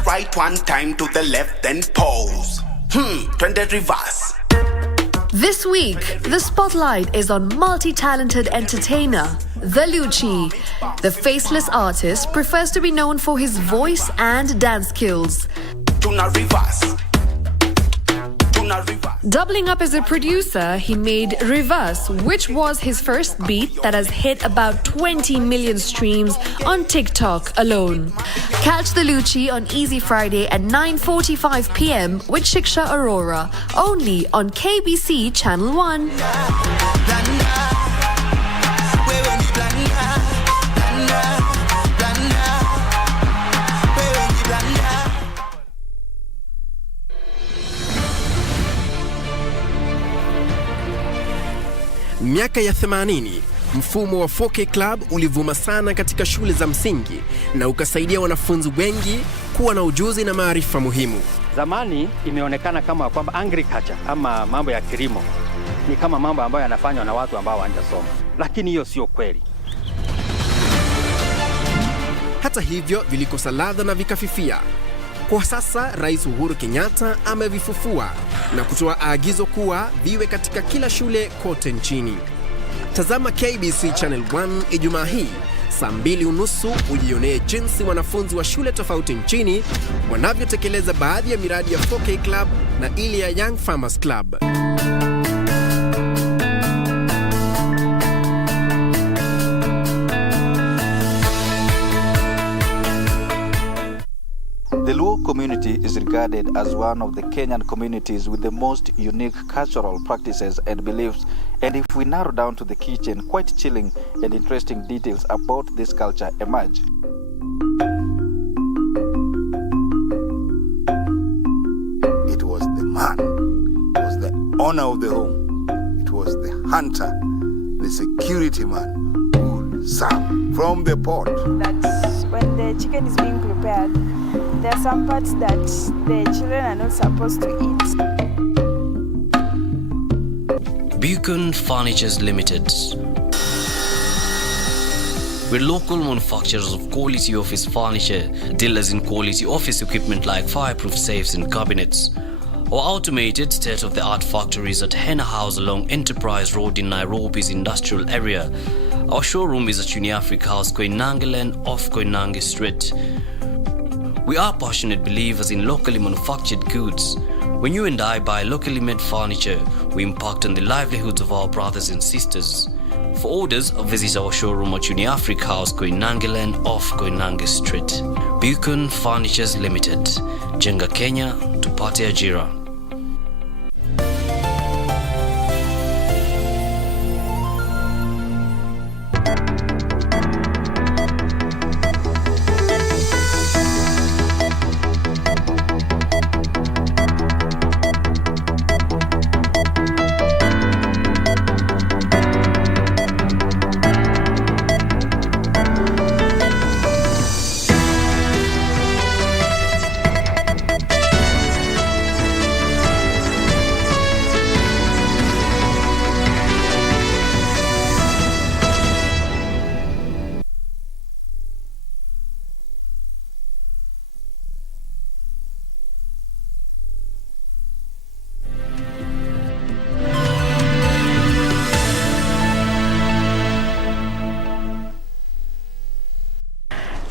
the right one time, to the left, then pose. Twende reverse. This week, the spotlight is on multi-talented entertainer, The Lucci. The faceless artist prefers to be known for his voice and dance skills. Tuna reverse. Doubling up as a producer, he made Reverse, which was his first beat that has hit about 20 million streams on TikTok alone. Catch The Lucci on Easy Friday at 9:45 p.m. with Shiksha Arora, only on KBC Channel 1. Miaka ya 80, mfumo wa 4K Club ulivuma sana katika shule za msingi na ukasaidia wanafunzi wengi kuwa na ujuzi na maarifa muhimu. Zamani imeonekana kama kwamba agriculture ama mambo ya kilimo ni kama mambo ambayo yanafanywa na watu ambao hawajasoma, lakini hiyo sio kweli. Hata hivyo vilikosa ladha na vikafifia. Kwa sasa Rais Uhuru Kenyatta amevifufua na kutoa agizo kuwa viwe katika kila shule kote nchini. Tazama KBC Channel 1 Ijumaa hii saa 2:30 ujionee jinsi wanafunzi wa shule tofauti nchini wanavyotekeleza baadhi ya miradi ya 4K Club na ile ya Young Farmers Club. The Luo community is regarded as one of the Kenyan communities with the most unique cultural practices and beliefs, and if we narrow down to the kitchen, quite chilling and interesting details about this culture emerge. It was the man, it was the owner of the home, it was the hunter, the security man who would serve from the pot. That's when the chicken is being prepared. There are some parts that the children are not supposed to eat. Beacon Furnitures Limited. We're local manufacturers of quality office furniture, dealers in quality office equipment like fireproof safes and cabinets. Our automated state-of-the-art factories at Henna House along Enterprise Road in Nairobi's industrial area. Our showroom is at Uniafric House, Koinange Lane off Koinange Street. We are passionate believers in locally manufactured goods. When you and I buy locally made furniture, we impact on the livelihoods of our brothers and sisters. For orders, visit our showroom at Uniafric House, Koinange Lane off Koinange Street. Beacon Furnitures Limited. Jenga Kenya, tupate ajira.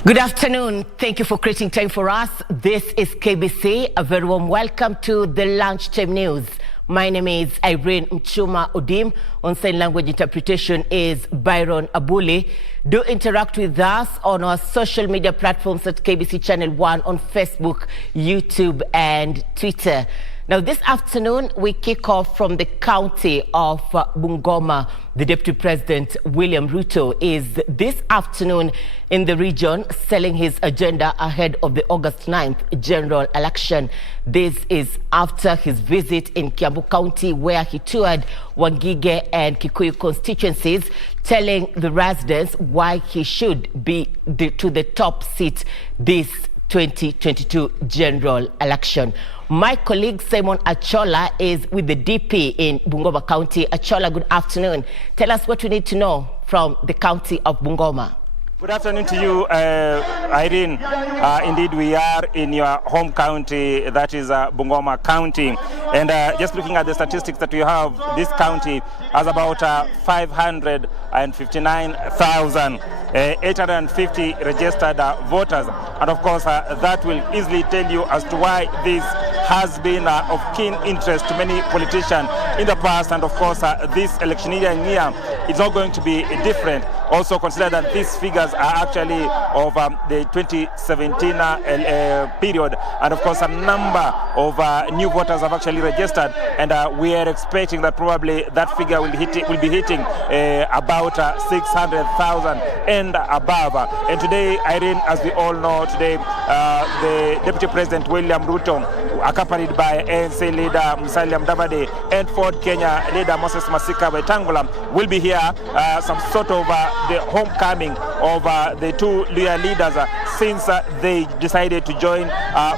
Good afternoon. Thank you for creating time for us. This is KBC. A very warm welcome to the Lunchtime News. My name is Irene Mchuma Odim. On sign language interpretation is Byron Abuli. Do interact with us on our social media platforms at KBC Channel 1 on Facebook, YouTube, and Twitter. Now, this afternoon, we kick off from the county of Bungoma. The Deputy President, William Ruto, is this afternoon in the region selling his agenda ahead of the August 9th general election. This is after his visit in Kiambu County, where he toured Wangige and Kikuyu constituencies, telling the residents why he should be to the top seat this 2022 general election. My colleague Simon Achola is with the DP in Bungoma County. Achola, good afternoon. Tell us what we need to know from the county of Bungoma. Good afternoon to you, Irene. Indeed, we are in your home county, that is Bungoma County. And just looking at the statistics that we have, this county has about 559,850 registered voters. And of course, that will easily tell you as to why this has been of keen interest to many politicians in the past. And of course, this election year is not going to be different. Also consider that these figures are actually of the 2017 period, and of course a number of new voters have actually registered, and we are expecting that probably that figure will be hitting about 600,000 and above. And today, Irene, as we all know, today the Deputy President William Ruto, accompanied by ANC leader Musalia Mudavadi and Ford Kenya leader Moses Masika Wetangula, will be here, some sort of the homecoming of the two Luhya leaders since they decided to join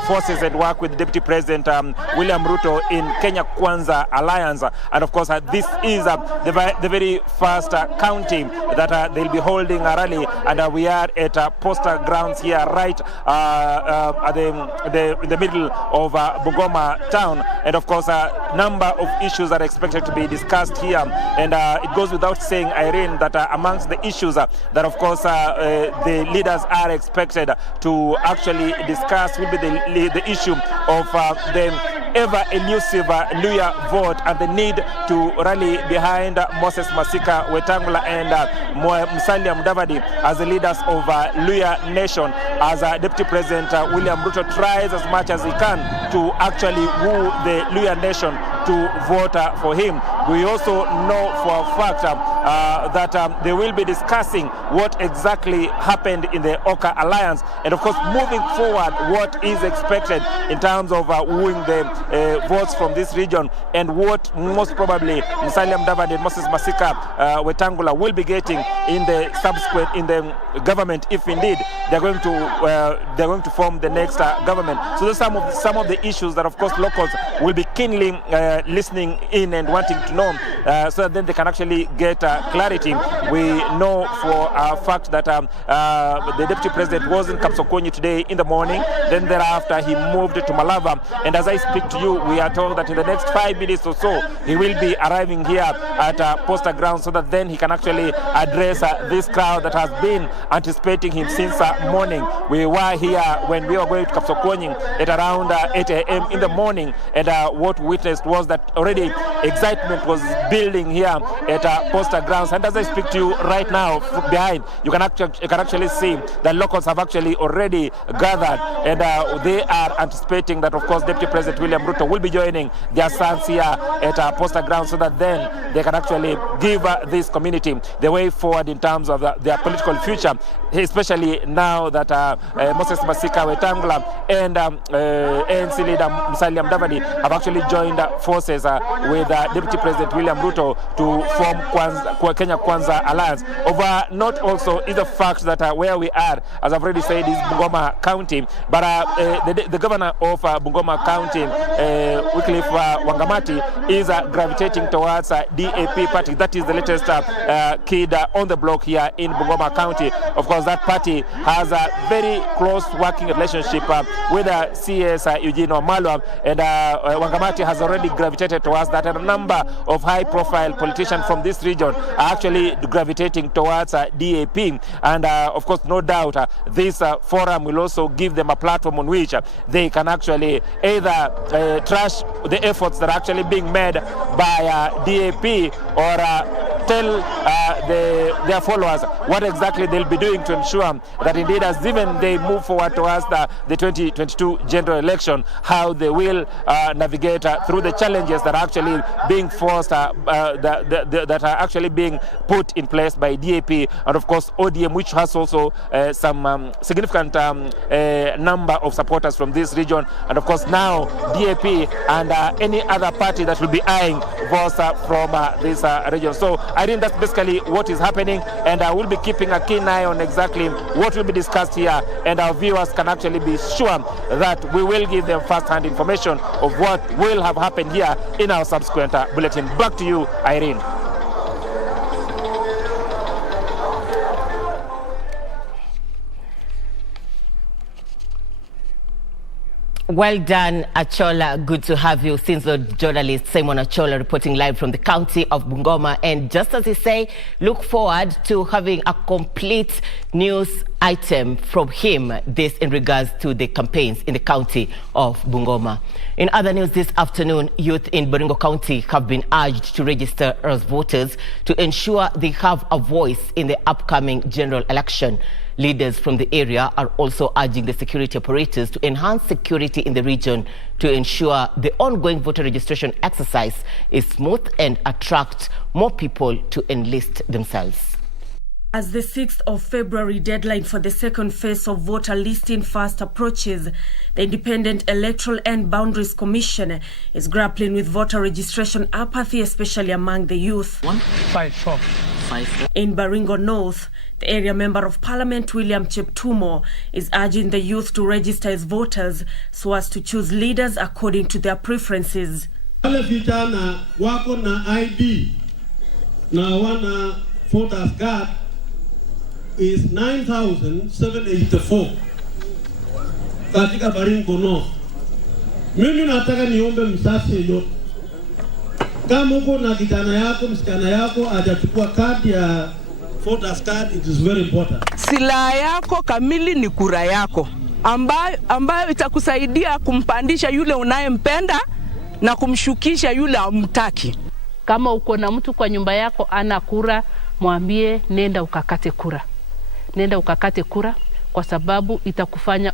forces and work with Deputy President William Ruto in Kenya Kwanza Alliance. And of course, this is the very first county that they'll be holding a rally, and we are at Poster Grounds here, right at the middle of Bungoma town. And of course, a number of issues are expected to be discussed here, and it goes without saying, Irene, that amongst the issues that of course the leaders are expected to actually discuss will be the issue of the ever elusive Luhya vote and the need to rally behind Moses Masika Wetangula and Musalia Mudavadi as the leaders of Luhya nation, as Deputy President William Ruto tries as much as he can to actually woo the Luhya nation to vote for him. We also know for a fact that they will be discussing what exactly happened in the Oka Alliance, and of course moving forward what is expected in terms of wooing the votes from this region, and what most probably Musalia Mudavadi and Moses Masika Wetangula will be getting in the subsequent in the government, if indeed they're going to form the next government. So those are some of the issues that of course locals will be keenly listening in and wanting to know, so that then they can actually get clarity. We know for a fact that the Deputy President was in Kapsokoni today in the morning, then thereafter he moved to Malava, and as I speak to you, we are told that in the next 5 minutes or so he will be arriving here at Poster Ground, so that then he can actually address this crowd that has been anticipating him since morning. We were here when we were going to Kapsokoni at around 8 a.m. in the morning, and what we witnessed was that already excitement was building here at Poster Grounds. And as I speak to you right now, behind, you can actually see that locals have actually already gathered, and they are anticipating that of course Deputy President William Ruto will be joining their sons here at Poster Grounds, so that then they can actually give this community the way forward in terms of their political future, especially now that Moses Masika Wetangula and ANC leader Musalia Mudavadi have actually joined forces with Deputy President William Ruto to form Kenya Kwanza Alliance. Over not also is the fact that where we are, as I've already said, is Bungoma County, but the governor of Bungoma County, Wycliffe Wangamati, is gravitating towards DAP party. That is the latest kid on the block here in Bungoma County. Of course, that party has a very close working relationship with CS Eugene Wamalwa, and Wangamati has already gravitated towards that, and a number of high-profile politicians from this region are actually gravitating towards DAP, and of course, no doubt, this forum will also give them a platform on which they can actually either trash the efforts that are actually being made by DAP, or tell their followers what exactly they'll be doing to ensure that indeed, as even they move forward towards the 2022 general election, how they will navigate through the challenges that are actually being forced, that are actually being put in place by DAP, and of course ODM, which has also some significant number of supporters from this region, and of course now DAP and any other party that will be eyeing votes from this region. So I think that's basically what is happening, and I will be keeping a keen eye on exactly what will be discussed here, and our viewers can actually be sure that we will give them first-hand information of what will have happened here in our subsequent bulletin. Back to you, Irene. Well done, Achola. Good to have you. Senior journalist Simon Achola reporting live from the county of Bungoma. And just as he say, look forward to having a complete news item from him, this in regards to the campaigns in the county of Bungoma. In other news this afternoon, youth in Baringo County have been urged to register as voters to ensure they have a voice in the upcoming general election. Leaders from the area are also urging the security operators to enhance security in the region to ensure the ongoing voter registration exercise is smooth and attract more people to enlist themselves. As the 6th of February deadline for the second phase of voter listing fast approaches, the Independent Electoral and Boundaries Commission is grappling with voter registration apathy, especially among the youth. 154. In Baringo North, the area member of Parliament William Cheptumo is urging the youth to register as voters so as to choose leaders according to their preferences. Wale vijana wako na ID na wana voters card is 9,784 katika Baringo North. Mimi nataka niombe msasi yeyote, kama uko na kijana yako, msichana yako hajachukua kadi ya voters card, it is very important. Silaha yako kamili ni kura yako, ambayo itakusaidia kumpandisha yule unayempenda na kumshukisha yule amtaki. Kama uko na mtu kwa nyumba yako ana kura, mwambie nenda ukakate kura. Nenda ukakate kura kwa sababu itakufanya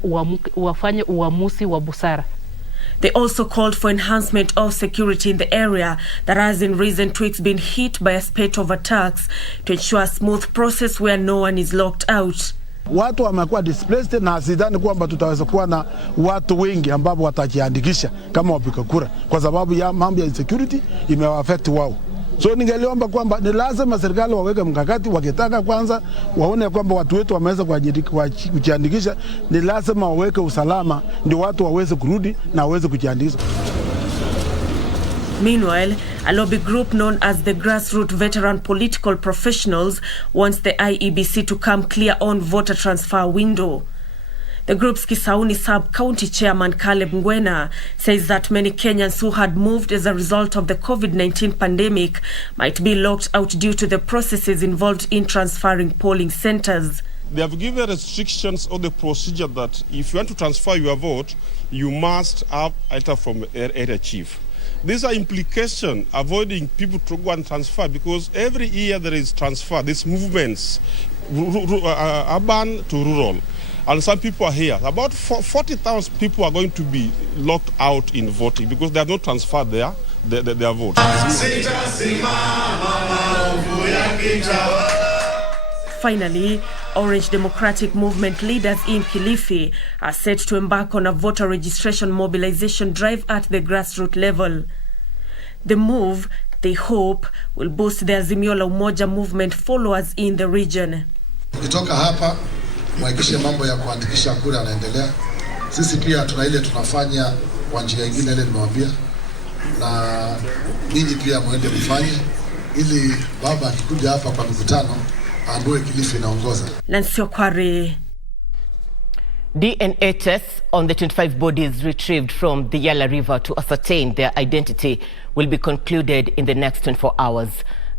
uwafanye uamuzi wa busara. They also called for enhancement of security in the area that has in recent weeks been hit by a spate of attacks to ensure a smooth process where no one is locked out. Watu wamekuwa displaced na sidhani kwamba tutaweza kuwa na watu wengi ambao watajiandikisha kama wapiga kura kwa sababu ya mambo ya insecurity imewaffect wao. So ningeliomba kwamba ni lazima serikali waweke mkakati, wakitaka kwanza waone kwamba watu wetu wameweza kujiandikisha, ni lazima waweke usalama ndio watu waweze kurudi na waweze kujiandikisha. Meanwhile, a lobby group known as the Grassroots Veteran Political Professionals wants the IEBC to come clear on voter transfer window. The group's Kisauni Sub-County Chairman Caleb Ngwena says that many Kenyans who had moved as a result of the COVID-19 pandemic might be locked out due to the processes involved in transferring polling centers. They have given restrictions on the procedure that if you want to transfer your vote, you must have a letter from area chief. These are implications avoiding people to go and transfer because every year there is transfer, these movements, urban to rural. And some people are here. About 40,000 people are going to be locked out in voting because they have not transferred their vote. Finally, Orange Democratic Movement leaders in Kilifi are set to embark on a voter registration mobilization drive at the grassroots level. The move, they hope, will boost the Azimio la Umoja movement followers in the region. Ukitoka hapa mhakikishe mambo ya kuandikisha kura yanaendelea. Sisi pia tuna ile tunafanya kwa njia nyingine ile nimewaambia, na ninyi pia muende mfanye ili baba akikuja hapa kwa mkutano ambaye Kilifi inaongoza. Lansio Kware. DNA tests on the 25 bodies retrieved from the Yala River to ascertain their identity will be concluded in the next 24 hours.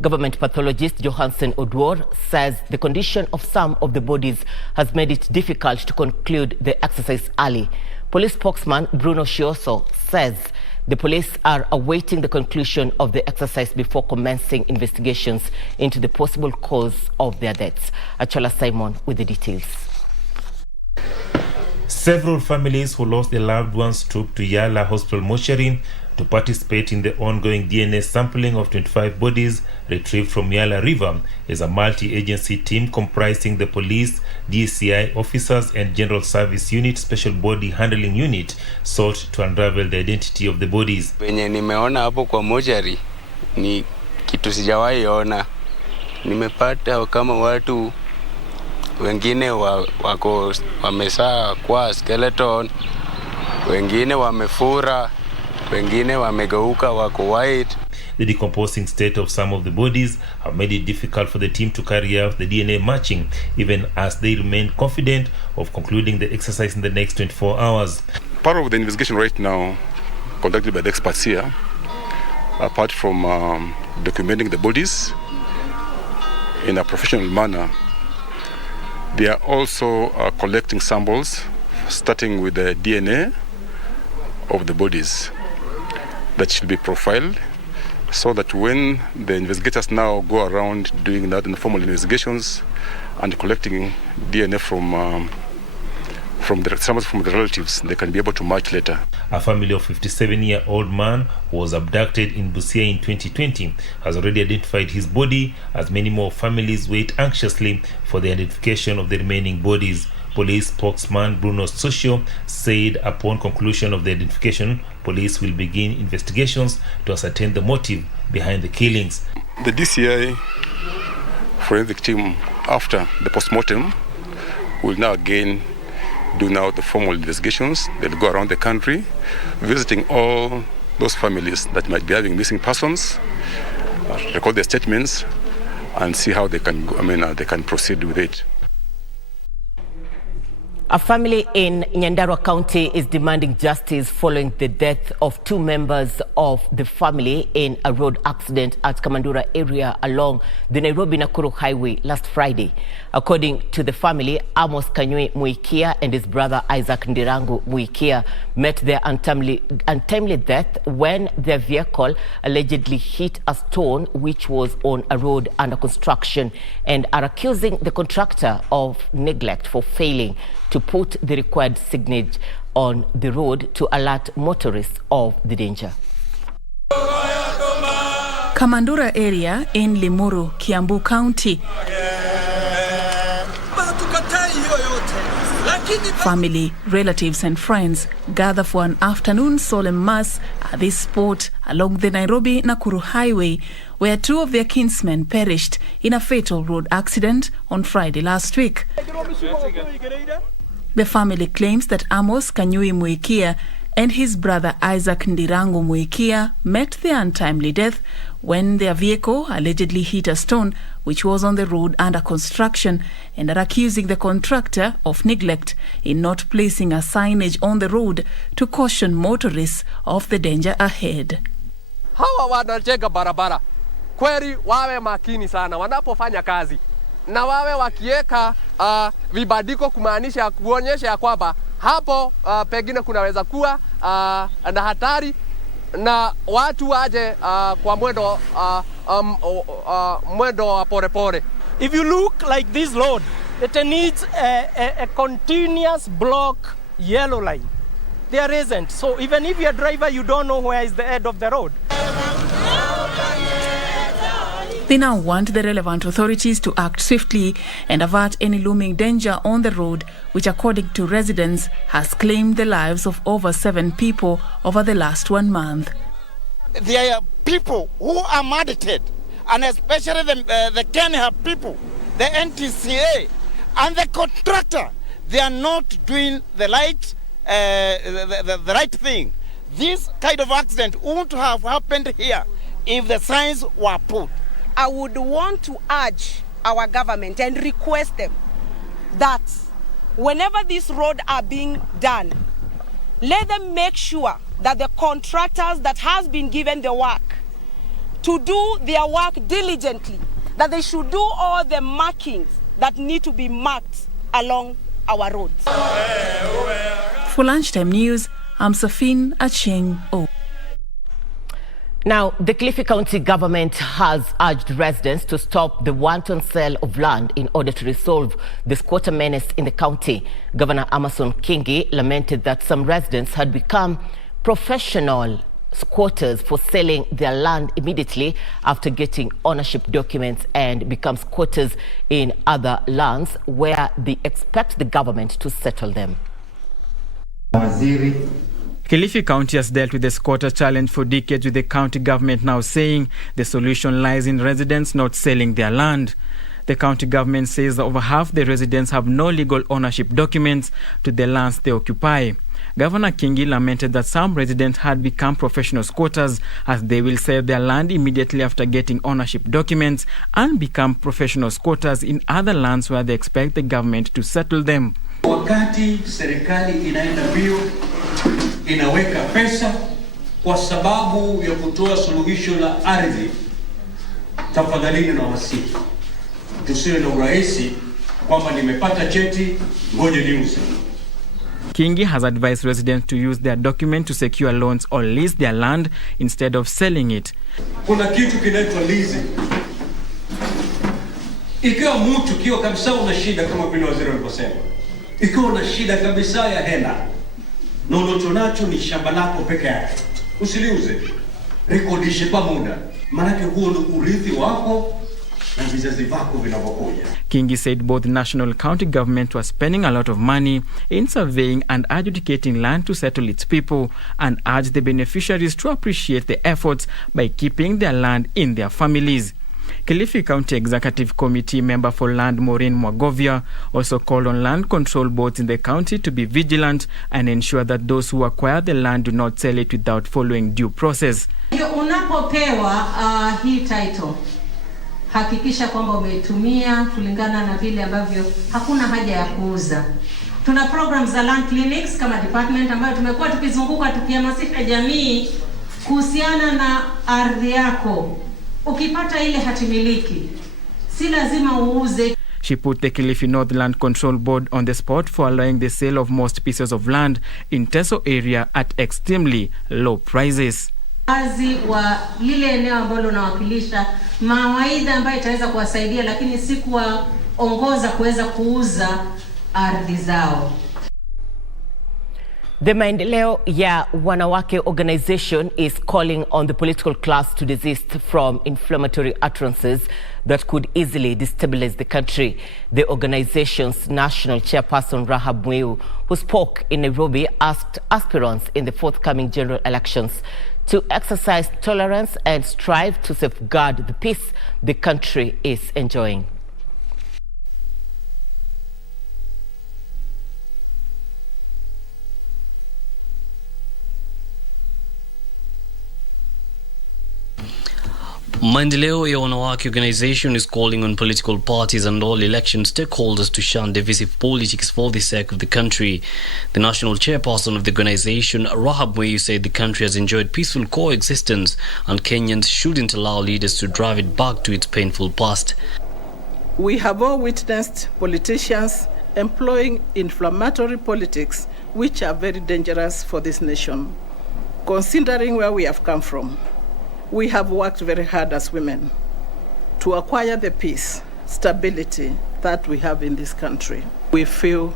Government pathologist Johansen Odwor says the condition of some of the bodies has made it difficult to conclude the exercise early. Police spokesman Bruno Shioso says the police are awaiting the conclusion of the exercise before commencing investigations into the possible cause of their deaths. Achola Simon with the details. Several families who lost their loved ones took to Yala Hospital mortuary to participate in the ongoing DNA sampling of 25 bodies retrieved from Yala River as a multi-agency team comprising the police, DCI officers and General Service Unit Special Body Handling Unit sought to unravel the identity of the bodies. Wenye nimeona hapo kwa mortuary ni kitu sijawahi ona. Nimepata kama watu wengine wako wamesaa kwa skeleton, wengine wamefura, wengine wamegeuka wako white. The decomposing state of some of the bodies have made it difficult for the team to carry out the DNA matching, even as they remain confident of concluding the exercise in the next 24 hours. part of the investigation right now conducted by the experts here, apart from documenting the bodies in a professional manner, they are also collecting samples, starting with the DNA of the bodies that should be profiled, so that when the investigators now go around doing that informal investigations and collecting DNA from samples from the relatives, they can be able to match later. A family of 57-year-old man who was abducted in Busia in 2020 has already identified his body, as many more families wait anxiously for the identification of the remaining bodies. Police spokesman Bruno Socio said upon conclusion of the identification, police will begin investigations to ascertain the motive behind the killings. The DCI forensic team, after the postmortem, will now again do now the formal investigations. They'll go around the country, visiting all those families that might be having missing persons, record their statements, and see how they can they can proceed with it. A family in Nyandarua County is demanding justice following the death of 2 members of the family in a road accident at Kamandura area along the Nairobi-Nakuru highway last Friday. According to the family, Amos Kanywe Muikia and his brother Isaac Ndirangu Muikia met their untimely death when their vehicle allegedly hit a stone which was on a road under construction, and are accusing the contractor of neglect for failing to put the required signage on the road to alert motorists of the danger. Kamandura area in Limuru, Kiambu County. Family, relatives and friends gather for an afternoon solemn mass at this spot along the Nairobi-Nakuru highway, where 2 of their kinsmen perished in a fatal road accident on Friday last week. The family claims that Amos Kanyui Muikia and his brother Isaac Ndirangu Muikia met their untimely death when their vehicle allegedly hit a stone which was on the road under construction, and are accusing the contractor of neglect in not placing a signage on the road to caution motorists of the danger ahead. Hawa wanajenga barabara kweli wawe makini sana wanapofanya kazi, na wawe wakieka vibandiko kumaanisha kuonyesha ya kwamba hapo pengine kunaweza kuwa na hatari, na watu waje kwa mwendo wa pole. If you look like this road, it needs a continuous block yellow line. There isn't. So even if you're a driver, you don't know where is the end of the road. They now want the relevant authorities to act swiftly and avert any looming danger on the road, which, according to residents, has claimed the lives of over 7 people over the last 1 month. There are people who are mandated, and especially the Kenya people, the NTCA, and the contractor. They are not doing the right thing. This kind of accident wouldn't have happened here if the signs were put. I would want to urge our government and request them that whenever these roads are being done, let them make sure that the contractors that has been given the work to do their work diligently, that they should do all the markings that need to be marked along our roads. For Lunchtime News, I'm Safin Acheng O. Now, the Kilifi County government has urged residents to stop the wanton sale of land in order to resolve the squatter menace in the county. Governor Amason Kingi lamented that some residents had become professional squatters for selling their land immediately after getting ownership documents and become squatters in other lands where they expect the government to settle them. Kilifi County has dealt with the squatter challenge for decades, with the county government now saying the solution lies in residents not selling their land. The county government says that over half the residents have no legal ownership documents to the lands they occupy. Governor Kingi lamented that some residents had become professional squatters, as they will sell their land immediately after getting ownership documents and become professional squatters in other lands where they expect the government to settle them. Wakati serikali inaenda mbio, inaweka pesa kwa sababu ya kutoa suluhisho la ardhi, tafadhalini na wasihi tusiwe na urahisi kwamba nimepata cheti ngoja niuze. Kingi has advised residents to use their document to secure loans or lease their land instead of selling it. Kuna kitu kinaitwa leasing. Ikiwa mtu kiwa kabisa una shida kama vile waziri alivyosema, ikiwa una shida kabisa ya hela na unachonacho ni shamba lako peke yake, usiliuze, rekodishe kwa muda, maana huo ndio urithi wako na vizazi vako vinavyokuja. Kingi said both national and county government were spending a lot of money in surveying and adjudicating land to settle its people, and urged the beneficiaries to appreciate the efforts by keeping their land in their families. Kilifi County Executive Committee member for land Maureen Mwagovia also called on land control boards in the county to be vigilant and ensure that those who acquire the land do not sell it without following due process. Unapopewa hii title, hakikisha kwamba umeitumia kulingana na vile ambavyo hakuna haja ya kuuza. Tuna programs za land clinics kama department ambayo tumekuwa tukizunguka tukihamasisha jamii kuhusiana na ardhi yako. Ukipata ile hatimiliki, si lazima uuze. She put the Kilifi North Land Control Board on the spot for allowing the sale of most pieces of land in Teso area at extremely low prices. Wazi wa lile eneo ambalo unawakilisha, mawaidha ambayo itaweza kuwasaidia, lakini si kuwaongoza kuweza kuuza ardhi zao. The Maendeleo ya Wanawake organization is calling on the political class to desist from inflammatory utterances that could easily destabilize the country. The organization's national chairperson Rahab Mweu, who spoke in Nairobi, asked aspirants in the forthcoming general elections to exercise tolerance and strive to safeguard the peace the country is enjoying. Maendeleo ya Wanawake organization is calling on political parties and all election stakeholders to shun divisive politics for the sake of the country. The national chairperson of the organization, Rahab Mweu, said the country has enjoyed peaceful coexistence and Kenyans shouldn't allow leaders to drive it back to its painful past. We have all witnessed politicians employing inflammatory politics which are very dangerous for this nation. Considering where we have come from, we have worked very hard as women to acquire the peace, stability that we have in this country. We feel,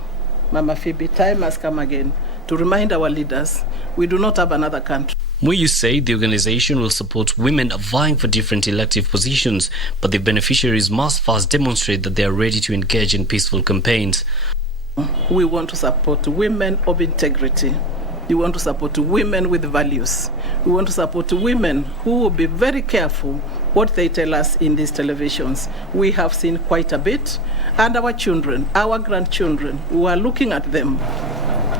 Mama Phoebe, time has come again to remind our leaders we do not have another country. Mweu said the organization will support women vying for different elective positions, but the beneficiaries must first demonstrate that they are ready to engage in peaceful campaigns. We want to support women of integrity. We want to support women with values. We want to support women who will be very careful what they tell us in these televisions. We have seen quite a bit, and our children, our grandchildren, who are looking at them.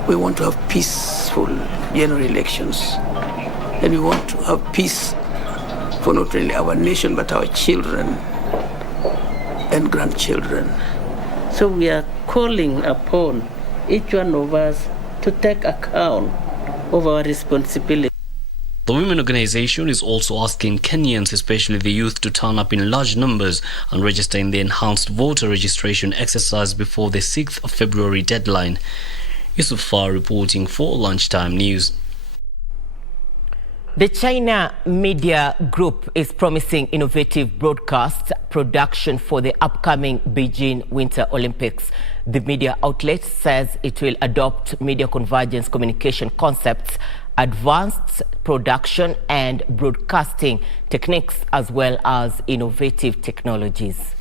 We want to have peaceful general elections, and we want to have peace for not only our nation but our children and grandchildren. So we are calling upon each one of us to take account of our responsibility. The women organization is also asking Kenyans, especially the youth, to turn up in large numbers and register in the enhanced voter registration exercise before the 6th of February deadline. Yusuf Far reporting for Lunchtime News. The China Media Group is promising innovative broadcast production for the upcoming Beijing Winter Olympics. The media outlet says it will adopt media convergence communication concepts, advanced production and broadcasting techniques, as well as innovative technologies.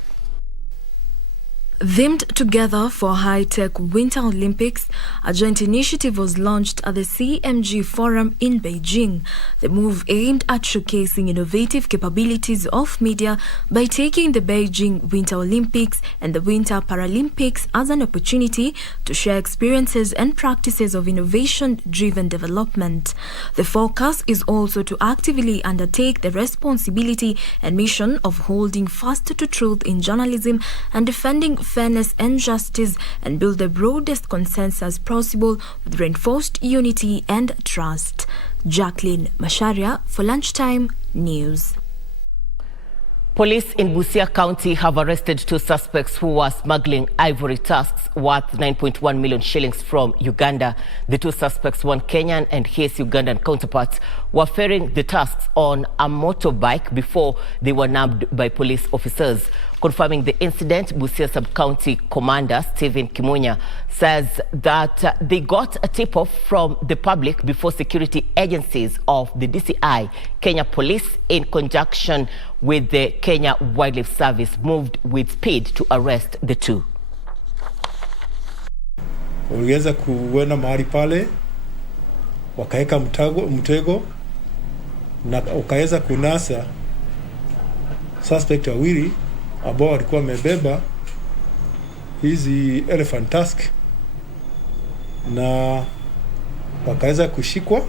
Themed Together for High-Tech Winter Olympics, a joint initiative was launched at the CMG Forum in Beijing. The move aimed at showcasing innovative capabilities of media by taking the Beijing Winter Olympics and the Winter Paralympics as an opportunity to share experiences and practices of innovation-driven development. The focus is also to actively undertake the responsibility and mission of holding fast to truth in journalism and defending fairness and justice and build the broadest consensus possible with reinforced unity and trust. Jacqueline Masharia for Lunchtime News. Police in Busia County have arrested 2 suspects who were smuggling ivory tusks worth 9.1 million shillings from Uganda. The 2 suspects, one Kenyan and his Ugandan counterparts, were ferrying the tusks on a motorbike before they were nabbed by police officers. Confirming the incident, Busia Sub-County Commander Stephen Kimunya says that they got a tip-off from the public before security agencies of the DCI, Kenya Police, in conjunction with the Kenya Wildlife Service, moved with speed to arrest the 2. Waliweza kuenda mahali pale, wakaeka mtego na ukaweza kunasa suspect wawili ambao walikuwa wamebeba hizi elephant tusk na wakaweza kushikwa.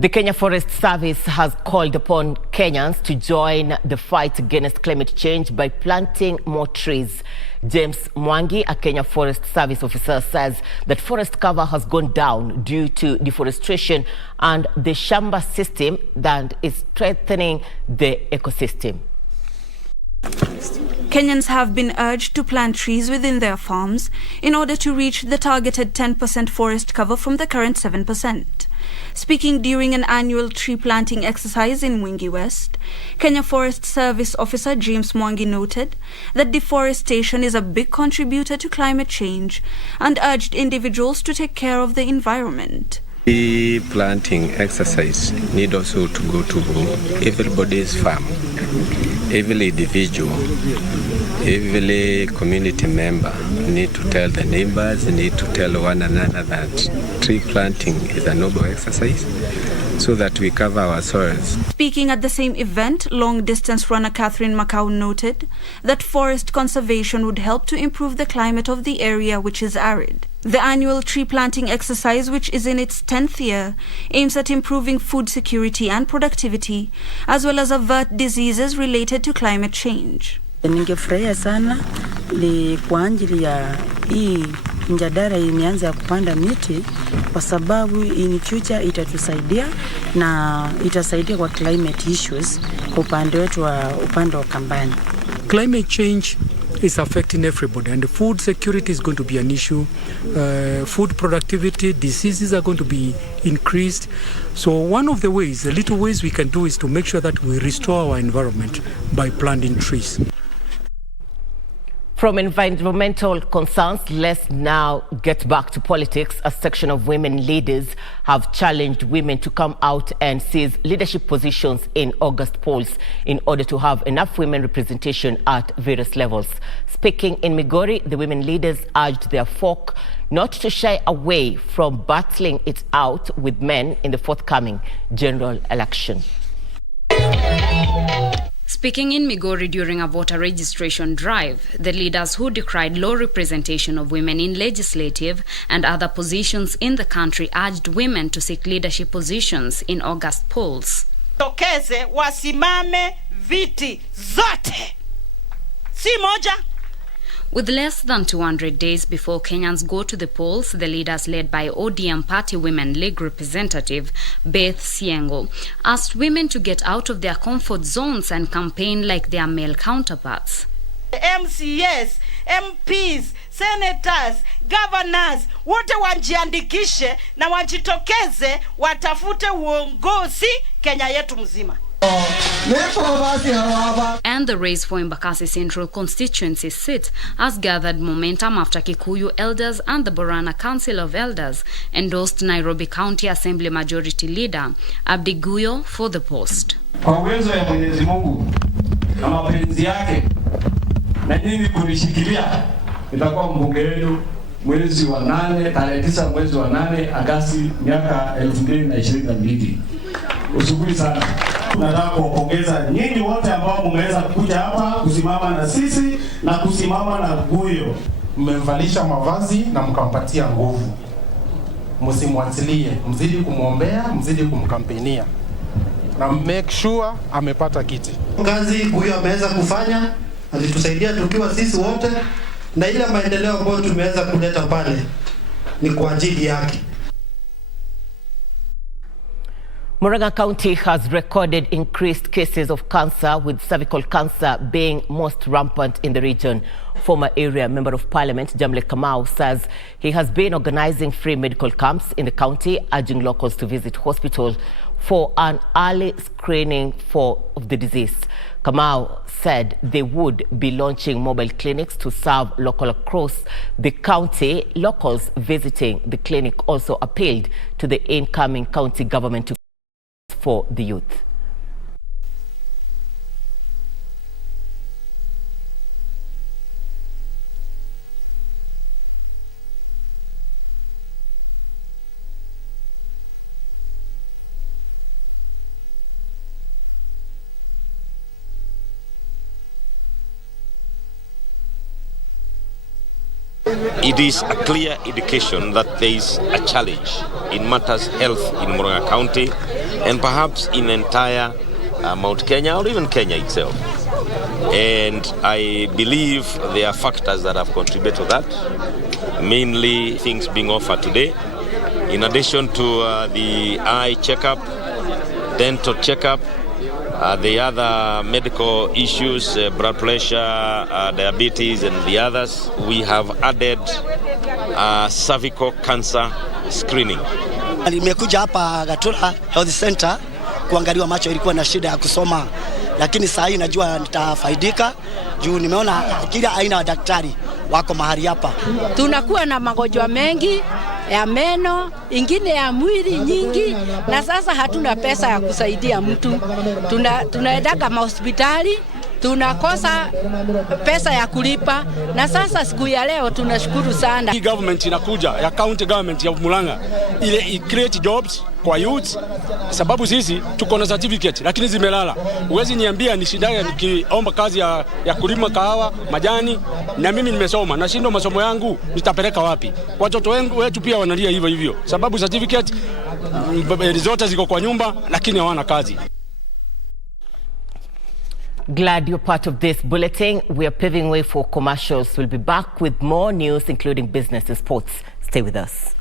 The Kenya Forest Service has called upon Kenyans to join the fight against climate change by planting more trees. James Mwangi, a Kenya Forest Service officer, says that forest cover has gone down due to deforestation and the shamba system that is threatening the ecosystem. Kenyans have been urged to plant trees within their farms in order to reach the targeted 10% forest cover from the current 7%. Speaking during an annual tree planting exercise in Mwingi West, Kenya Forest Service officer James Mwangi noted that deforestation is a big contributor to climate change and urged individuals to take care of the environment. The planting exercise need also to go to everybody's farm, every individual, every community member need to tell the neighbors, need to tell one another that tree planting is a noble exercise so that we cover our soils. Speaking at the same event, long-distance runner Catherine Macau noted that forest conservation would help to improve the climate of the area, which is arid. The annual tree planting exercise, which is in its 10th year, aims at improving food security and productivity, as well as avert diseases related to climate change. Ningefurahia sana ni kwa ajili ya hii mjadala imeanza ya kupanda miti kwa sababu in future itatusaidia na itasaidia kwa climate issues kwa upande wetu wa upande wa Kambani. Climate change is affecting everybody and food security is going to be an issue. Food productivity, diseases are going to be increased. So one of the ways, the little ways we can do is to make sure that we restore our environment by planting trees. From environmental concerns, let's now get back to politics. A section of women leaders have challenged women to come out and seize leadership positions in August polls in order to have enough women representation at various levels. Speaking in Migori, the women leaders urged their folk not to shy away from battling it out with men in the forthcoming general election. Speaking in Migori during a voter registration drive, the leaders who decried low representation of women in legislative and other positions in the country urged women to seek leadership positions in August polls. Tokeze wasimame viti zote. Si moja. With less than 200 days before Kenyans go to the polls, the leaders led by ODM Party Women League representative Beth Siengo asked women to get out of their comfort zones and campaign like their male counterparts. MCS, MPs, senators, governors, wote wajiandikishe na wajitokeze watafute uongozi Kenya yetu mzima. And the race for Embakasi Central constituency seat has gathered momentum after Kikuyu elders and the Borana Council of Elders endorsed Nairobi County Assembly Majority Leader Abdi Guyo for the post. Kwa uwezo ya Mwenyezi Mungu na mapenzi yake na nyinyi kunishikilia, nitakuwa mbunge wenu mwezi wa 8, tarehe 9 mwezi wa 8 Agosti miaka 2022. Ushukuru sana. Nataka kuwapongeza nyinyi wote ambao mmeweza kuja hapa kusimama na sisi na kusimama na Guyo. Mmemvalisha mavazi na mkampatia nguvu. Msimwachilie, mzidi kumwombea, mzidi kumkampenia. na make sure amepata kiti. Kazi huyo ameweza kufanya, alitusaidia tukiwa sisi wote, na ile maendeleo ambayo tumeweza kuleta pale ni kwa ajili yake. Murang'a County has recorded increased cases of cancer, with cervical cancer being most rampant in the region. Former area Member of Parliament Jamle Kamau says he has been organizing free medical camps in the county, urging locals to visit hospitals for an early screening of the disease. Kamau said they would be launching mobile clinics to serve locals across the county. Locals visiting the clinic also appealed to the incoming county government to for the youth. It is a clear indication that there is a challenge in matters health in Murang'a County and perhaps in entire Mount Kenya or even Kenya itself. And I believe there are factors that have contributed to that, mainly things being offered today. In addition to the eye checkup, dental checkup, the other medical issues, blood pressure, diabetes and the others, we have added cervical cancer screening. Nimekuja hapa Gatula Health Center kuangaliwa macho, ilikuwa na shida ya kusoma, lakini sasa hii najua nitafaidika juu nimeona kila aina ya daktari wako mahali hapa. Tunakuwa na magonjwa mengi ya meno, ingine ya mwili nyingi, na sasa hatuna pesa ya kusaidia mtu. Tunaendaga hospitali, tunakosa pesa ya kulipa, na sasa siku ya leo tunashukuru sana. Hii government inakuja ya county government ya Murang'a ile create jobs kwa youth, sababu sisi tuko na certificate lakini zimelala. Uwezi niambia ni shida nikiomba kazi ya kulima kahawa, majani, na mimi nimesoma na shindo masomo yangu nitapeleka wapi? Watoto wetu pia wanalia hivyo hivyo, sababu certificate zote ziko kwa nyumba lakini hawana kazi. Glad you're part of this bulletin. We are paving way for commercials. We'll be back with more news, including business and sports. Stay with us.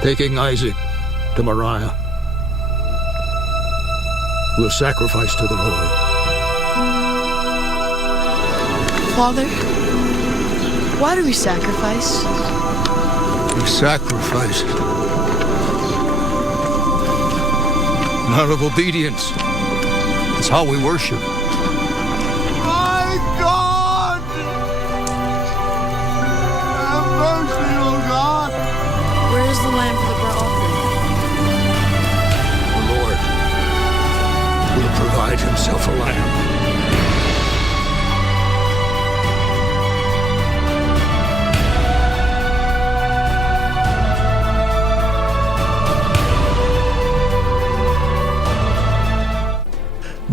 Taking Isaac to Moriah, we'll sacrifice to the Lord. Father, why do we sacrifice? We sacrifice out of obedience. It's how we worship. My God! Have mercy, oh God! Where is the lamb for the burnt offering? The Lord will provide himself a lamb.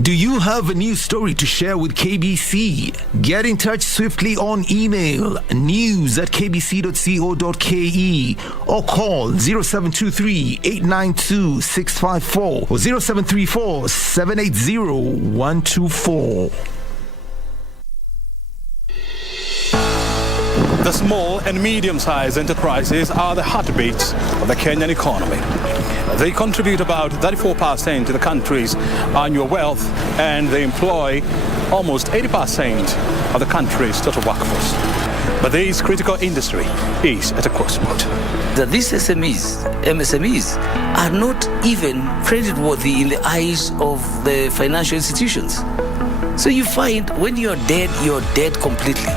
Do you have a news story to share with KBC? Get in touch swiftly on email news@kbc.co.ke or call 0723-892-654 or 0734-780-124. The small and medium-sized enterprises are the heartbeats of the Kenyan economy. They contribute about 34% to the country's annual wealth, and they employ almost 80% of the country's total workforce. But this critical industry is at a crossroad. that these MSMEs are not even creditworthy in the eyes of the financial institutions. So you find when you're dead completely.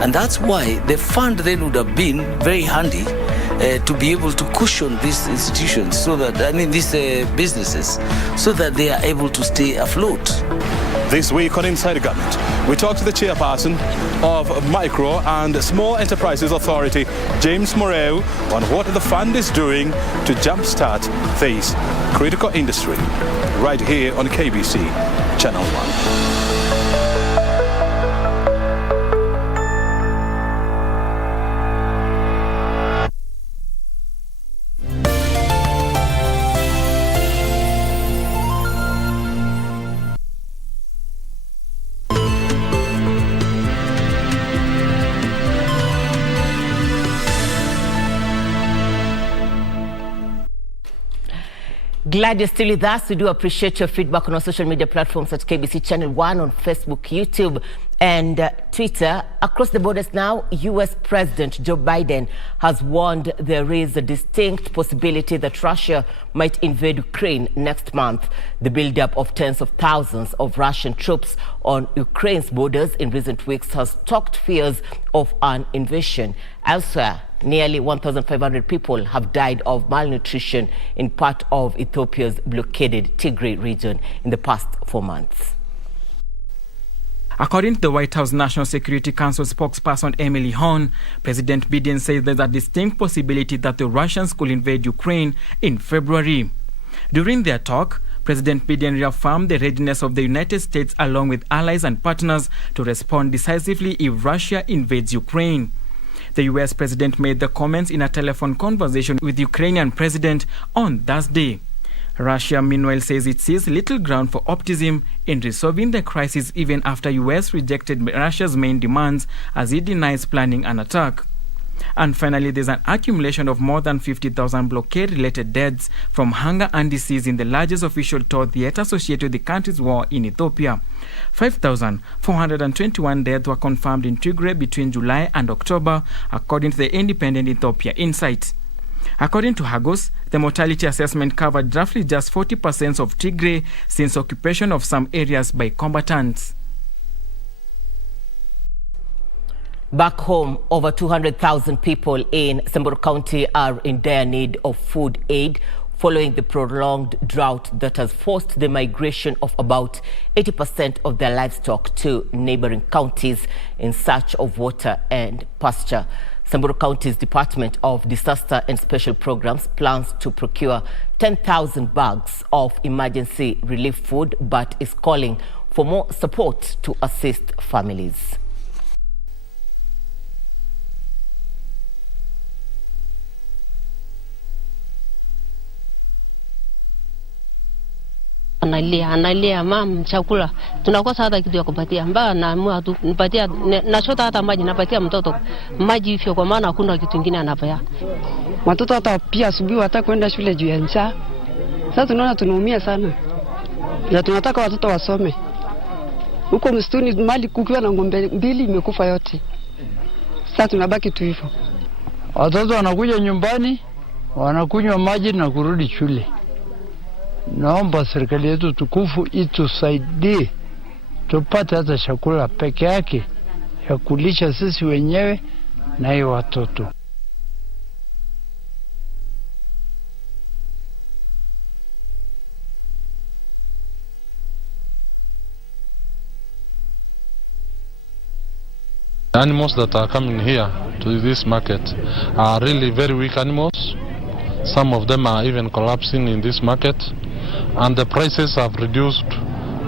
And that's why the fund then would have been very handy to be able to cushion these institutions, so that, these businesses, so that they are able to stay afloat. This week on Inside the Government, we talk to the chairperson of Micro and Small Enterprises Authority, James Moreu, on what the fund is doing to jumpstart this critical industry, right here on KBC Channel 1. Glad you're still with us. We do appreciate your feedback on our social media platforms at KBC Channel 1 on Facebook, YouTube, and Twitter. Across the borders now, U.S. President Joe Biden has warned there is a distinct possibility that Russia might invade Ukraine next month. The buildup of tens of thousands of Russian troops on Ukraine's borders in recent weeks has stoked fears of an invasion. Elsewhere, nearly 1,500 people have died of malnutrition in part of Ethiopia's blockaded Tigray region in the past 4 months. According to the White House National Security Council spokesperson Emily Horn, President Biden says there's a distinct possibility that the Russians could invade Ukraine in February. During their talk, President Biden reaffirmed the readiness of the United States along with allies and partners to respond decisively if Russia invades Ukraine. The U.S. president made the comments in a telephone conversation with the Ukrainian president on Thursday. Russia, meanwhile, says it sees little ground for optimism in resolving the crisis even after U.S. rejected Russia's main demands as it denies planning an attack. And finally, there's an accumulation of more than 50,000 blockade-related deaths from hunger and disease in the largest official toll theater associated with the country's war in Ethiopia. 5,421 deaths were confirmed in Tigray between July and October, according to the independent Ethiopia Insight. According to Hagos, the mortality assessment covered roughly just 40% of Tigray since occupation of some areas by combatants. Back home, over 200,000 people in Samburu County are in dire need of food aid following the prolonged drought that has forced the migration of about 80% of their livestock to neighboring counties in search of water and pasture. Samburu County's Department of Disaster and Special Programs plans to procure 10,000 bags of emergency relief food, but is calling for more support to assist families. Analia mam chakula tunakosa hata kitu ya kupatia mbaya, naamua tu nipatia, nachota hata maji napatia mtoto maji hivyo, kwa maana hakuna kitu kingine anapaya. Watoto hata pia asubuhi wataka kwenda shule juu ya njaa. Sasa tunaona tunaumia sana, na tunataka watoto wasome. Huko msituni mali kukiwa na ng'ombe 2 imekufa yote. Sasa tunabaki tu hivyo. Watoto wanakuja nyumbani, wanakunywa maji na kurudi shule. Naomba serikali yetu tukufu itusaidie tupate hata chakula peke yake ya kulisha sisi wenyewe na hiyo watoto. Animals that are coming here to this market are really very weak animals. Some of them are even collapsing in this market, and the prices have reduced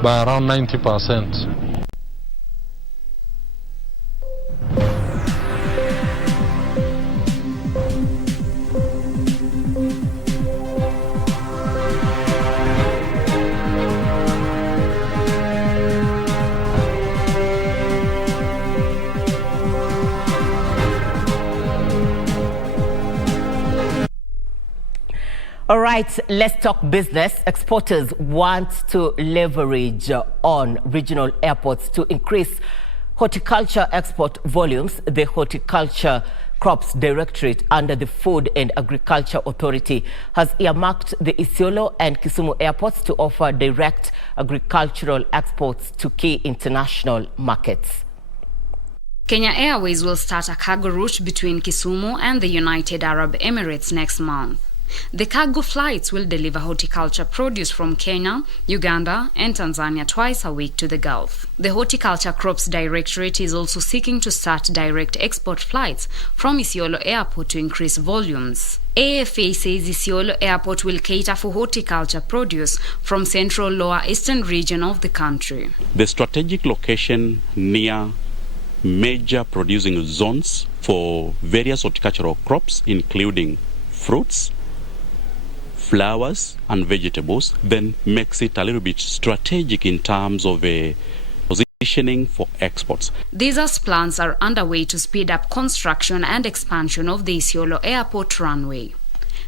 by around 90%. All right, let's talk business. Exporters want to leverage on regional airports to increase horticulture export volumes. The horticulture Crops Directorate under the Food and Agriculture Authority has earmarked the Isiolo and Kisumu airports to offer direct agricultural exports to key international markets. Kenya Airways will start a cargo route between Kisumu and the United Arab Emirates next month. The cargo flights will deliver horticulture produce from Kenya, Uganda and Tanzania twice a week to the Gulf. The Horticulture Crops Directorate is also seeking to start direct export flights from Isiolo Airport to increase volumes. AFA says Isiolo Airport will cater for horticulture produce from central lower eastern region of the country. The strategic location near major producing zones for various horticultural crops, including fruits, flowers and vegetables, then makes it a little bit strategic in terms of a positioning for exports. These plans are underway to speed up construction and expansion of the Isiolo Airport runway.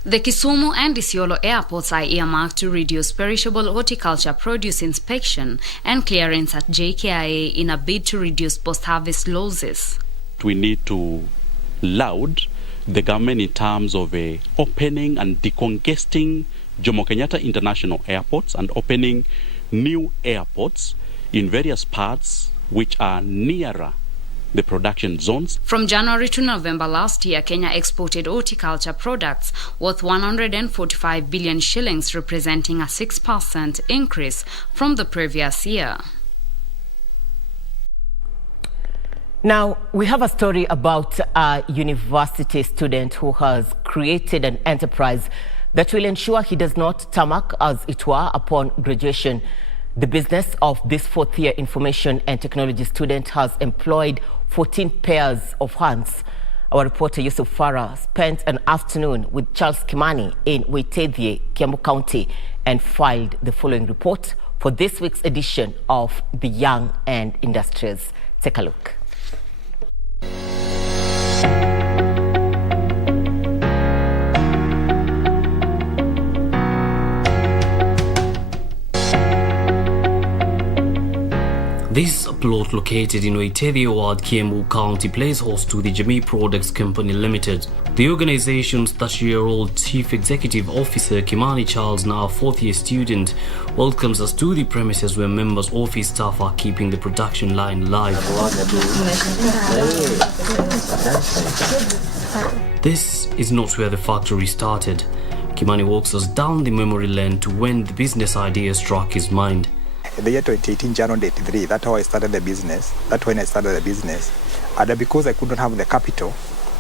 The Kisumu and Isiolo airports are earmarked to reduce perishable horticulture produce inspection and clearance at JKIA in a bid to reduce post-harvest losses. We need to laud the government in terms of opening and decongesting Jomo Kenyatta International Airports and opening new airports in various parts which are nearer the production zones. From January to November last year, Kenya exported horticulture products worth 145 billion shillings, representing a 6% increase from the previous year. Now, we have a story about a university student who has created an enterprise that will ensure he does not tarmac, as it were, upon graduation. The business of this fourth-year information and technology student has employed 14 pairs of hands. Our reporter Yusuf Farah spent an afternoon with Charles Kimani in Waitedhie, Kiambu County, and filed the following report for this week's edition of The Young and Industrious. Take a look. This plot, located in Waitedhie Ward, Kiambu County, plays host to the Jamii Products Company Limited. The organization's 30-year-old Chief Executive Officer Kimani Charles, now a fourth-year student, welcomes us to the premises where members of his staff are keeping the production line live. This is not where the factory started. Kimani walks us down the memory lane to when the business idea struck his mind. The year 2018, January 83, that's how I started the business. That's when I started the business. And because I couldn't have the capital,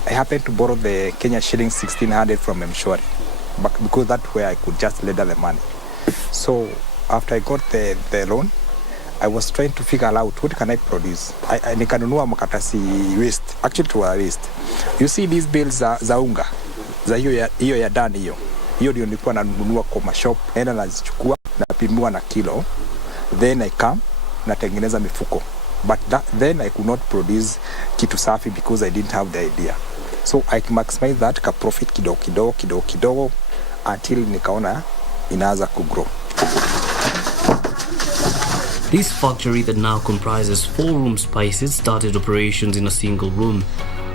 I happened to borrow the Kenya shillings 1600 from Mshwari. But because that's where I could just lender the money. So after I got the loan, I was trying to figure out what can I produce. Nikanunua makatasi waste, actually to a waste. You see these bales za unga, za hiyo ya dani hiyo. Hiyo ndio nilikuwa nanunua kwa shop, naenda nazichukua na pimua na kilo. Then I come natengeneza mifuko, but then I could not produce kitu safi because I didn't have the idea. So I maximize that ka profit kidogo until nikaona inaanza kugrow. This factory that now comprises 4 room spaces started operations in a single room.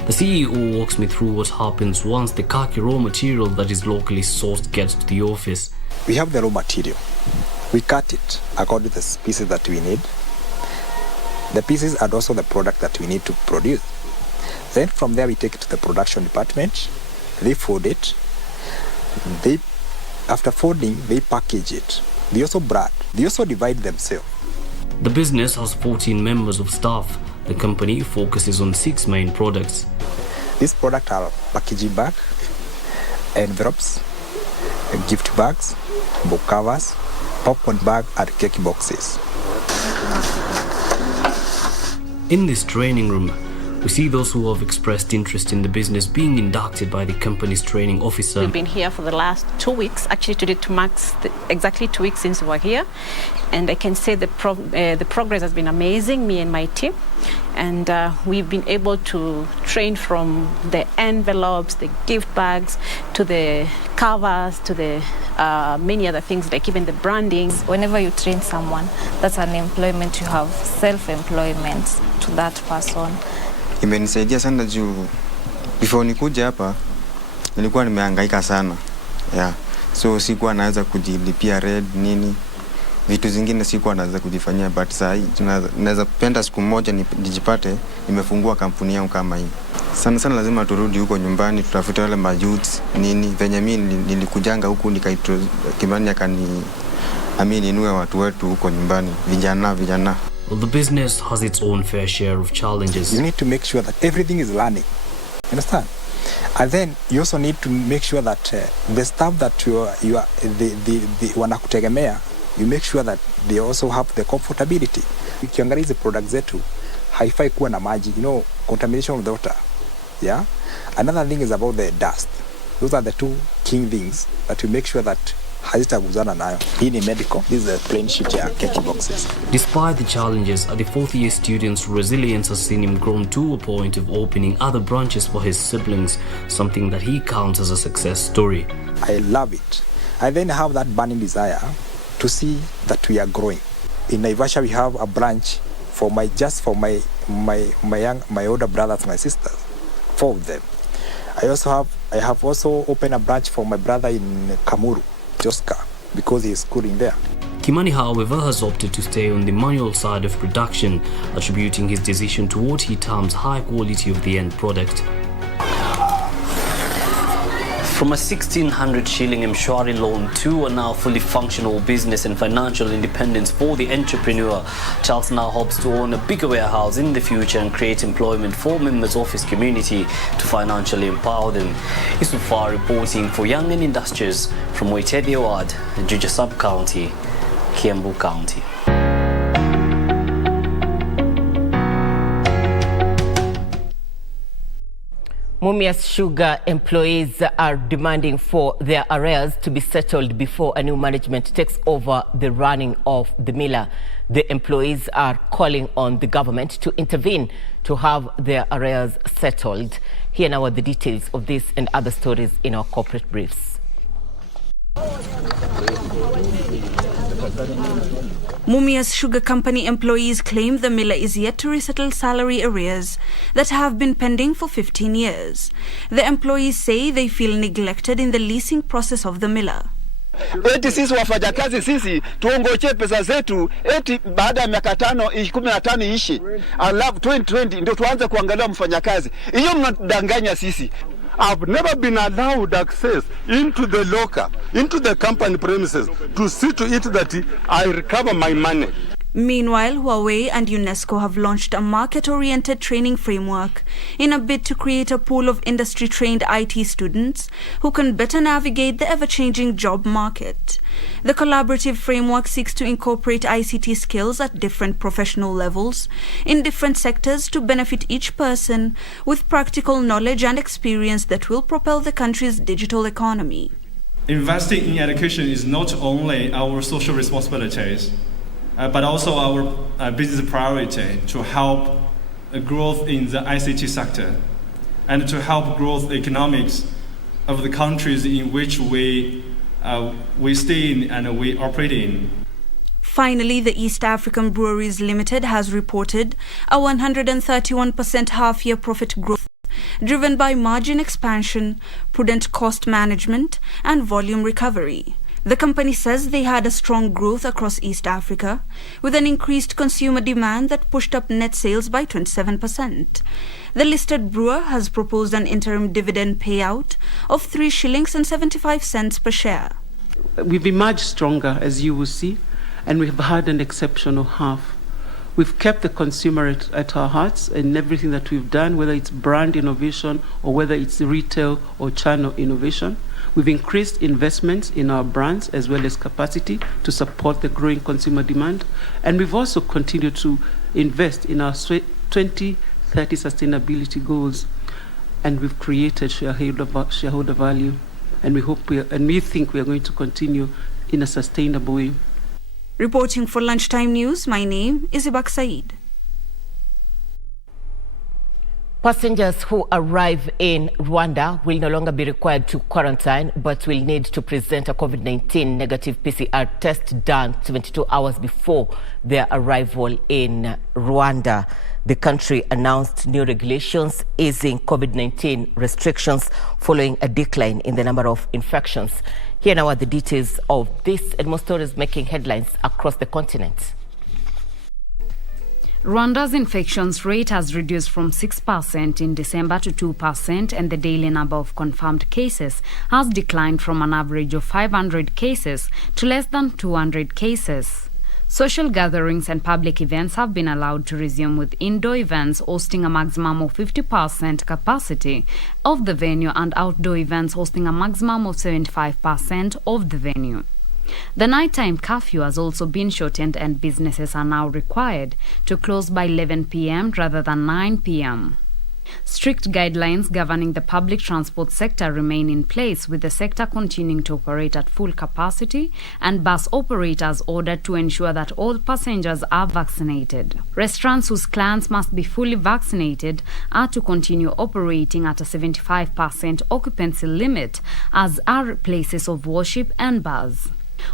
The CEO walks me through what happens once the khaki raw material that is locally sourced gets to the office. We have the raw material. We cut it according to the pieces that we need. The pieces are also the product that we need to produce. Then from there we take it to the production department. They fold it. After folding, they package it. They also brand. They also divide themselves. The business has 14 members of staff. The company focuses on 6 main products. These products are packaging bag, envelopes, gift bags, book covers, popcorn bag and cake boxes. In this training room, we see those who have expressed interest in the business being inducted by the company's training officer. We've been here for the last 2 weeks. Actually, today marks exactly 2 weeks since we were here. And I can say the progress has been amazing, me and my team. And we've been able to train from the envelopes, the gift bags, to the covers, to the many other things, like even the branding. Whenever you train someone, that's an employment. You have self-employment to that person. Imenisaidia sana juu Before nikuja hapa nilikuwa nimehangaika sana. Yeah. So sikuwa naweza kujilipia rent nini. Vitu zingine sikuwa naweza kujifanyia, but sasa naweza penda siku moja nijipate nimefungua kampuni yangu kama hii. Sana lazima turudi huko nyumbani, tutafute wale majuts nini. Venye mimi nilikujanga huku nikaitwa Kimani inue watu wetu huko nyumbani, vijana. Well, the business has its own fair share of challenges. You need to make sure that everything is learning. Understand? And then you also need to make sure that the staff that you are wanakutegemea, you make sure that they also have the comfortability. Ukiangalia hizi products zetu haifai kuwa na maji, contamination of the water. Yeah. Another thing is about the dust. Those are the two key things that we make sure that hazitaguzana nayo. Hii ni medical. This is a plain sheet ya keki boxes. Despite the challenges, the fourth-year student's resilience has seen him grown to a point of opening other branches for his siblings, something that he counts as a success story. I love it. I then have that burning desire to see that we are growing. In Naivasha, we have a branch for my older brothers, my sisters, 4 of them. I have also opened a branch for my brother in Kamuru, Joska, because he is schooling there. Kimani, however, has opted to stay on the manual side of production, attributing his decision to what he terms high quality of the end product. From a 1,600 shilling Mshwari loan to a now fully functional business and financial independence for the entrepreneur, Charles now hopes to own a bigger warehouse in the future and create employment for members of his community to financially empower them. Isufar reporting for Young and Industrious from Waitedi Ward, Juja Sub-County, Kiambu County. Mumias Sugar employees are demanding for their arrears to be settled before a new management takes over the running of the miller. The employees are calling on the government to intervene to have their arrears settled. Here now are the details of this and other stories in our corporate briefs. Mumias Sugar Company employees claim the miller is yet to resettle salary arrears that have been pending for 15 years. The employees say they feel neglected in the leasing process of the miller. Eti sisi wafanyakazi sisi tuongoche pesa zetu eti baada ya miaka 15 ishi. Alafu 2020 ndio tuanze kuangalia mfanyakazi. Hiyo mnadanganya sisi. I've never been allowed access into the locker, into the company premises to see to it that I recover my money. Meanwhile, Huawei and UNESCO have launched a market-oriented training framework in a bid to create a pool of industry-trained IT students who can better navigate the ever-changing job market. The collaborative framework seeks to incorporate ICT skills at different professional levels in different sectors to benefit each person with practical knowledge and experience that will propel the country's digital economy. Investing in education is not only our social responsibilities, but also our business priority to help growth in the ICT sector and to help growth economics of the countries in which we stay in and we operate in. Finally, the East African Breweries Limited has reported a 131% half-year profit growth, driven by margin expansion, prudent cost management, and volume recovery. The company says they had a strong growth across East Africa, with an increased consumer demand that pushed up net sales by 27%. The listed brewer has proposed an interim dividend payout of 3 shillings and 75 cents per share. We've emerged stronger, as you will see, and we've had an exceptional half. We've kept the consumer at our hearts in everything that we've done, whether it's brand innovation or whether it's retail or channel innovation. We've increased investments in our brands as well as capacity to support the growing consumer demand. And we've also continued to invest in our 2030 sustainability goals. And we've created shareholder value. And we think we are going to continue in a sustainable way. Reporting for Lunchtime News, my name is Ibak Saeed. Passengers who arrive in Rwanda will no longer be required to quarantine, but will need to present a COVID-19 negative PCR test done 72 hours before their arrival in Rwanda. The country announced new regulations easing COVID-19 restrictions following a decline in the number of infections. Here now are the details of this and more stories making headlines across the continent. Rwanda's infections rate has reduced from 6% in December to 2%, and the daily number of confirmed cases has declined from an average of 500 cases to less than 200 cases. Social gatherings and public events have been allowed to resume, with indoor events hosting a maximum of 50% capacity of the venue and outdoor events hosting a maximum of 75% of the venue. The nighttime curfew has also been shortened, and businesses are now required to close by 11 p.m. rather than 9 p.m. Strict guidelines governing the public transport sector remain in place, with the sector continuing to operate at full capacity and bus operators ordered to ensure that all passengers are vaccinated. Restaurants whose clients must be fully vaccinated are to continue operating at a 75% occupancy limit, as are places of worship and bars.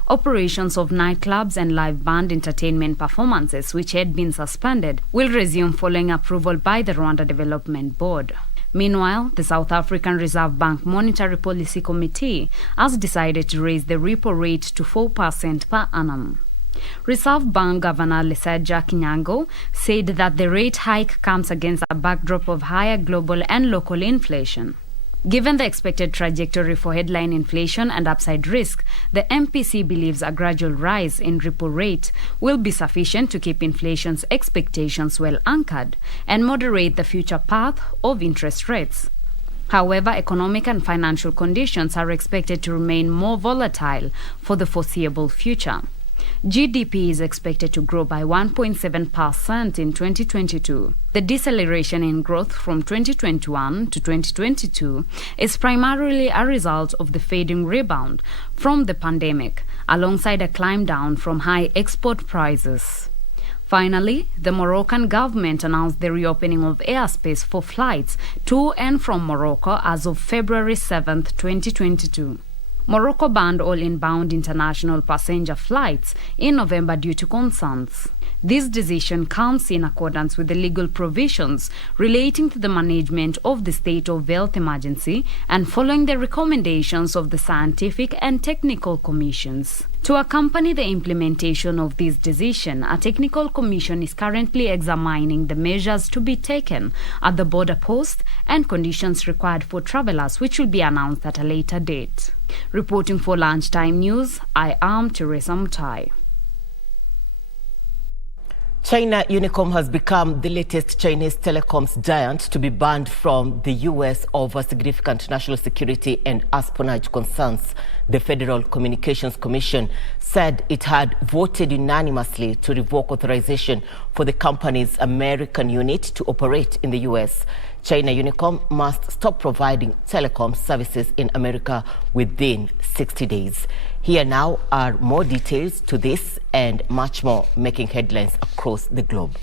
Operations of nightclubs and live band entertainment performances, which had been suspended, will resume following approval by the Rwanda Development Board. Meanwhile, the South African Reserve Bank Monetary Policy Committee has decided to raise the repo rate to 4% per annum. Reserve Bank Governor Leseja Kinyango said that the rate hike comes against a backdrop of higher global and local inflation. Given the expected trajectory for headline inflation and upside risk, the MPC believes a gradual rise in repo rate will be sufficient to keep inflation's expectations well anchored and moderate the future path of interest rates. However, economic and financial conditions are expected to remain more volatile for the foreseeable future. GDP is expected to grow by 1.7% in 2022. The deceleration in growth from 2021 to 2022 is primarily a result of the fading rebound from the pandemic, alongside a climb down from high export prices. Finally, the Moroccan government announced the reopening of airspace for flights to and from Morocco as of February 7, 2022. Morocco banned all inbound international passenger flights in November due to concerns. This decision comes in accordance with the legal provisions relating to the management of the state of health emergency and following the recommendations of the scientific and technical commissions. To accompany the implementation of this decision, a technical commission is currently examining the measures to be taken at the border post and conditions required for travelers, which will be announced at a later date. Reporting for Lunchtime News, I am Teresa Mutai. China Unicom has become the latest Chinese telecoms giant to be banned from the U.S. over significant national security and espionage concerns. The Federal Communications Commission said it had voted unanimously to revoke authorization for the company's American unit to operate in the U.S. China Unicom must stop providing telecom services in America within 60 days. Here now are more details to this and much more making headlines across the globe.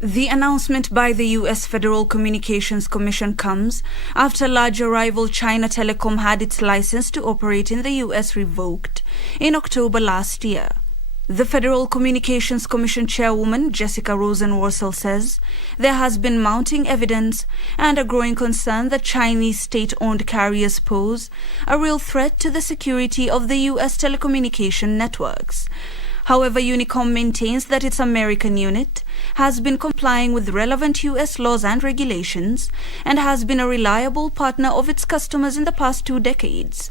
The announcement by the U.S. Federal Communications Commission comes after larger rival China Telecom had its license to operate in the U.S. revoked in October last year. The Federal Communications Commission chairwoman, Jessica Rosenworcel, says there has been mounting evidence and a growing concern that Chinese state-owned carriers pose a real threat to the security of the U.S. telecommunication networks. However, Unicom maintains that its American unit has been complying with relevant U.S. laws and regulations and has been a reliable partner of its customers in the past 2 decades.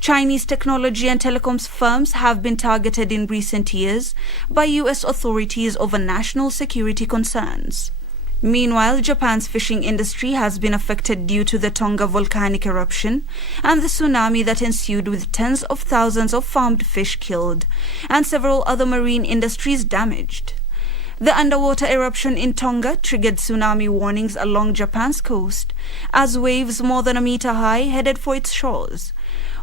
Chinese technology and telecoms firms have been targeted in recent years by U.S. authorities over national security concerns. Meanwhile, Japan's fishing industry has been affected due to the Tonga volcanic eruption and the tsunami that ensued, with tens of thousands of farmed fish killed and several other marine industries damaged. The underwater eruption in Tonga triggered tsunami warnings along Japan's coast as waves more than a meter high headed for its shores.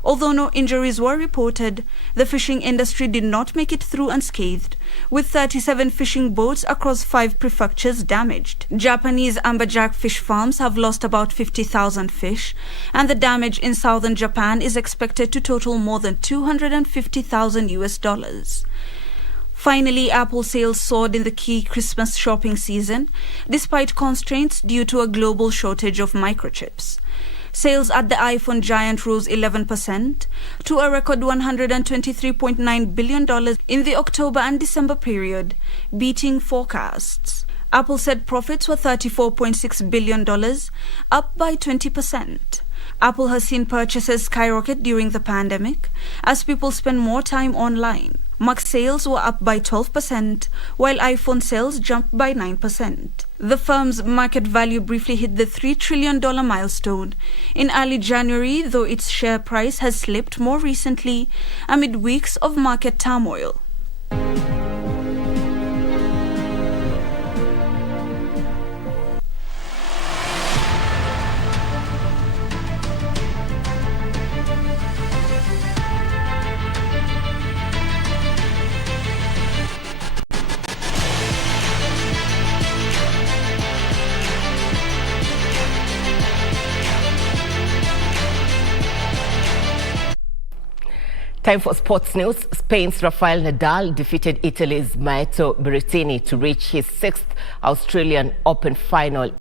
Although no injuries were reported, the fishing industry did not make it through unscathed, with 37 fishing boats across 5 prefectures damaged. Japanese amberjack fish farms have lost about 50,000 fish, and the damage in southern Japan is expected to total more than $250,000. Finally, Apple sales soared in the key Christmas shopping season, despite constraints due to a global shortage of microchips. Sales at the iPhone giant rose 11% to a record $123.9 billion in the October and December period, beating forecasts. Apple said profits were $34.6 billion, up by 20%. Apple has seen purchases skyrocket during the pandemic as people spend more time online. Mac sales were up by 12%, while iPhone sales jumped by 9%. The firm's market value briefly hit the $3 trillion milestone in early January, though its share price has slipped more recently amid weeks of market turmoil. Time for sports news. Spain's Rafael Nadal defeated Italy's Matteo Berrettini to reach his 6th Australian Open final.